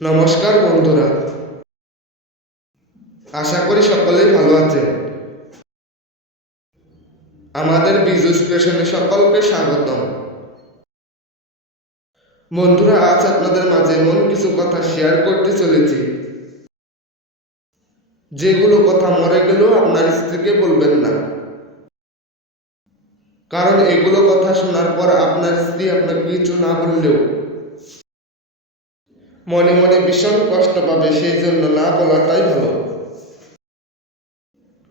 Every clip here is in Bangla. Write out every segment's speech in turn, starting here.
নমস্কার বন্ধুরা, আশা করি সকলেই ভালো আছেন। আমাদের বিজু স্টেশনে সকলকে স্বাগতম। বন্ধুরা, আজ আপনাদের মাঝে এমন কিছু কথা শেয়ার করতে চলেছি যেগুলো কথা মরে গেলেও আপনার স্ত্রীকে বলবেন না, কারণ এগুলো কথা শোনার পর আপনার স্ত্রী আপনাকে কিছু না বললেও মনে মনে ভীষণ কষ্ট পাবে, সেই জন্য না বলাটাই ভালো।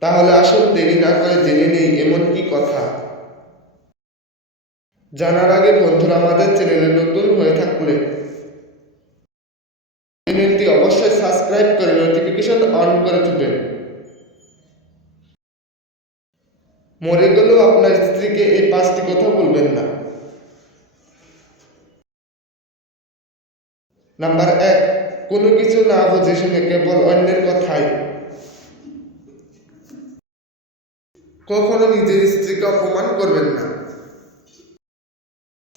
তাহলে আসুন দেরি না করে জেনে নেই এমন কি কথা। জানার আগে বন্ধুরা, আমাদের চ্যানেলে নতুন হয়ে থাকলে চ্যানেলটি অবশ্যই সাবস্ক্রাইব করে নোটিফিকেশন অন করে দেবেন। মরে গেলেও আপনার স্ত্রীকে এই 5টি কথা বলবেন না। নাম্বার 1, কোনো কিছু না বুঝে শুনে কেবল অন্যের কথাই। কখনো নিজের স্ত্রীকে অপমান করবেন না।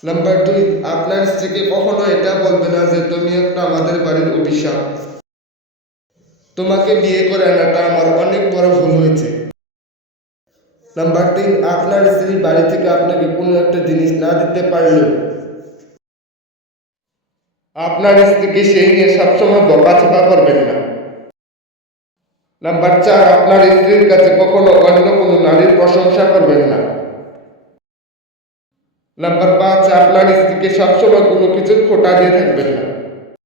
নাম্বার 2, আপনার স্ত্রীকে কখনো এটা বলবে না যে তুমি একটা আমাদের বাড়ির অভিশাপ, তোমাকে বিয়ে করে আনাটা আমার অনেক বড় ভুল হয়েছে। নাম্বার 3, আপনার স্ত্রী বাড়ি থেকে আপনাকে কোনো একটা জিনিস না দিতে পারলেও আপনার স্ত্রীকে সেই নিয়ে সবসময় বকাঝকা করবেন না। নাম্বার 4, আপনার স্ত্রীর কাছে কখনো অন্য কোনো নারীর প্রশংসা করবেন না। নাম্বার 5, আপনার স্ত্রীকে সবসময় কোনো কিছুর খোঁটা দিয়ে থাকবেন না।